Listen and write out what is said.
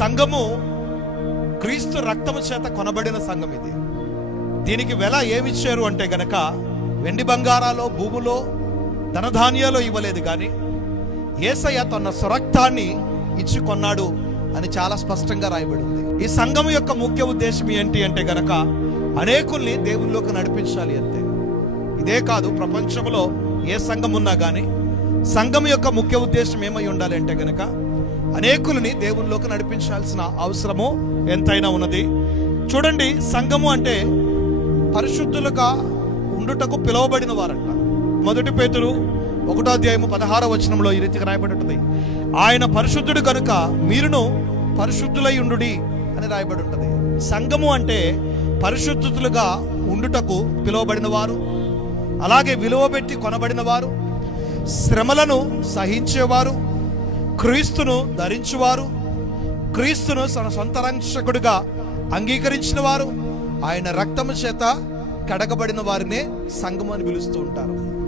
సంఘము క్రీస్తు రక్తము చేత కొనబడిన సంఘం ఇది. దీనికి వెల ఏమిచ్చారు అంటే గనక వెండి బంగారాలో భూములో ధనధాన్యాలు ఇవ్వలేదు కానీ ఏసయ్య తన స్వరక్తాన్ని ఇచ్చి కొన్నాడు అని చాలా స్పష్టంగా రాయబడింది. ఈ సంఘం యొక్క ముఖ్య ఉద్దేశం ఏంటి అంటే గనక అనేకుల్ని దేవుల్లోకి నడిపించాలి అంతే ఇదే కాదు ప్రపంచంలో ఏ సంఘం ఉన్నా కానీ సంఘం యొక్క ముఖ్య ఉద్దేశం ఏమై ఉండాలి అంటే గనక అనేకులని దేవుల్లోకి నడిపించాల్సిన అవసరము ఎంతైనా ఉన్నది. చూడండి సంఘము అంటే పరిశుద్ధులుగా ఉండుటకు పిలువబడిన వారంట. మొదటి పేతురు ఒకటో అధ్యాయము పదహార వచనంలో ఈ రీతికి రాయబడి ఉంటుంది ఆయన పరిశుద్ధుడు కనుక మీరును పరిశుద్ధులై ఉండు అని రాయబడి ఉంటుంది సంఘము అంటే పరిశుద్ధులుగా ఉండుటకు పిలువబడిన వారు అలాగే విలువ పెట్టి కొనబడిన వారు శ్రమలను సహించేవారు క్రీస్తును ధరించువారు. క్రీస్తును తన సొంత రక్షకుడిగా అంగీకరించిన వారు. ఆయన రక్తము చేత కడగబడిన వారినే సంఘం అని పిలుస్తూ ఉంటారు.